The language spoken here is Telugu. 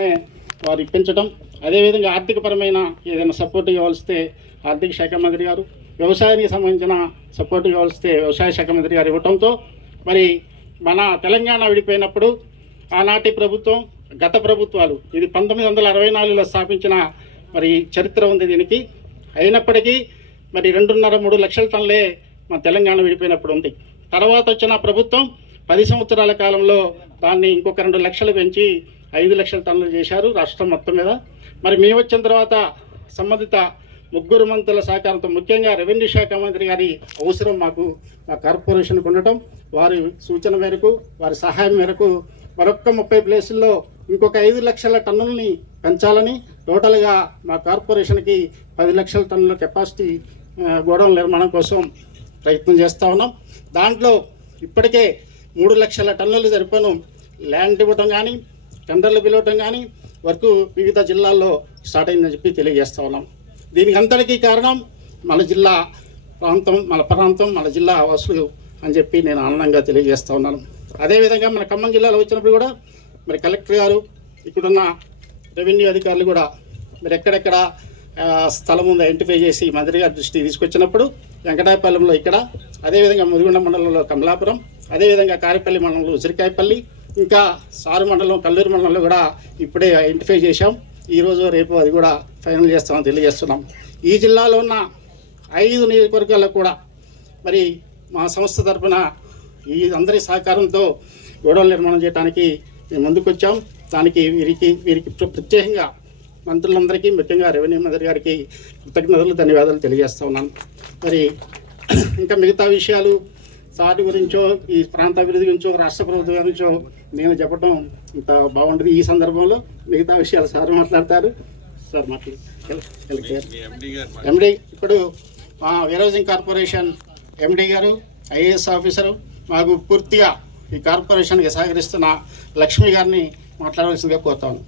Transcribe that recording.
వారు ఇప్పించడం, అదేవిధంగా ఆర్థికపరమైన ఏదైనా సపోర్ట్ ఇవ్వాల్స్తే ఆర్థిక శాఖ మంత్రి గారు, వ్యవసాయానికి సంబంధించిన సపోర్ట్ ఇవ్వాల్స్తే వ్యవసాయ శాఖ మంత్రి గారు ఇవ్వడంతో మరి మన తెలంగాణ విడిపోయినప్పుడు ఆనాటి ప్రభుత్వం, గత ప్రభుత్వాలు, ఇది 1964లో స్థాపించిన మరి చరిత్ర ఉంది దీనికి. అయినప్పటికీ మరి 2.5-3 లక్షల టన్నులే మన తెలంగాణ విడిపోయినప్పుడు ఉంది. తర్వాత వచ్చిన ప్రభుత్వం 10 సంవత్సరాల కాలంలో దాన్ని ఇంకొక 2 లక్షలు పెంచి 5 లక్షల టన్నులు చేశారు రాష్ట్రం మొత్తం మీద. మరి మేము వచ్చిన తర్వాత సంబంధిత ముగ్గురు మంత్రుల సహకారంతో, ముఖ్యంగా రెవెన్యూ శాఖ మంత్రి గారి అవసరం మాకు మా కార్పొరేషన్కి ఉండటం, వారి సూచన మేరకు, వారి సహాయం మేరకు మరొక్క 30 ప్లేసుల్లో ఇంకొక 5 లక్షల టన్నులని పెంచాలని, టోటల్గా మా కార్పొరేషన్కి 10 లక్షల టన్నుల కెపాసిటీ గోడౌన్ నిర్మాణం కోసం ప్రయత్నం చేస్తూ ఉన్నాం. దాంట్లో ఇప్పటికే 3 లక్షల టన్నులు సరిపోను ల్యాండ్ ఇవ్వటం కానీ, టెండర్లు పిలవటం కానీ వరకు వివిధ జిల్లాల్లో స్టార్ట్ అయిందని చెప్పి తెలియజేస్తూ ఉన్నాం. దీనికి అంతటికీ కారణం మన జిల్లా ప్రాంతం, మన ప్రాంతం, మన జిల్లా వాసులు అని చెప్పి నేను ఆనందంగా తెలియజేస్తూ ఉన్నాను. అదేవిధంగా మన ఖమ్మం జిల్లాలో వచ్చినప్పుడు కూడా మరి కలెక్టర్ గారు, ఇక్కడున్న రెవెన్యూ అధికారులు కూడా మరి ఎక్కడెక్కడ స్థలం ఉందో ఐడెంటిఫై చేసి మంత్రి గారి దృష్టికి తీసుకొచ్చినప్పుడు వెంకటాయపాలెంలో ఇక్కడ, అదేవిధంగా ముదిగొండ మండలంలో కమలాపురం, అదేవిధంగా కారిపల్లి మండలంలో ఉసిరికాయపల్లి, ఇంకా సారు మండలం, కల్లూరు మండలంలో కూడా ఇప్పుడే ఐడెంటిఫై చేశాం. ఈరోజు రేపు అది కూడా ఫైనల్ చేస్తామని తెలియజేస్తున్నాం. ఈ జిల్లాలో ఉన్న 5 నియోజకవర్గాల్లో కూడా మరి మా సంస్థ తరఫున ఈ అందరి సహకారంతో గోడౌన్ నిర్మాణం చేయడానికి మేము ముందుకొచ్చాం. దానికి వీరికి ప్రత్యేకంగా మంత్రులందరికీ, ముఖ్యంగా రెవెన్యూ మంత్రి గారికి కృతజ్ఞతలు, ధన్యవాదాలు తెలియజేస్తూ ఉన్నాను. మరి ఇంకా మిగతా విషయాలు సాటి గురించో, ఈ ప్రాంత అభివృద్ధి గురించో, రాష్ట్ర ప్రభుత్వం గురించో నేను చెప్పడం ఇంత బాగుంటుంది. ఈ సందర్భంలో మిగతా విషయాలు సార్ మాట్లాడతారు. సార్ ఎండి, ఇప్పుడు మా వేర్హౌసింగ్ కార్పొరేషన్ ఎండి గారు, ఐఏఎస్ ఆఫీసరు, మాకు పూర్తిగా ఈ కార్పొరేషన్కి సహకరిస్తున్న లక్ష్మి గారిని మాట్లాడవలసిందిగా కోరుతాను.